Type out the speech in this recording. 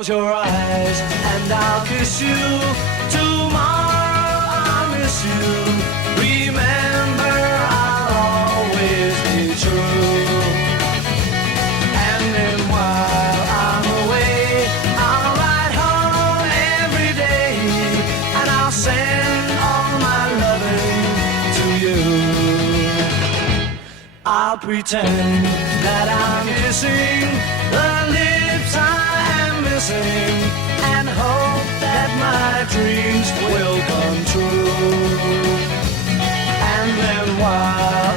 Close your eyes and I'll kiss you. Tomorrow I'll miss you. Remember, I'll always be true. And then while I'm away, I'll ride home every day, and I'll send all my loving to you. I'll pretend that I'm missing the lips I am missing, and hope that my dreams will come true. And then while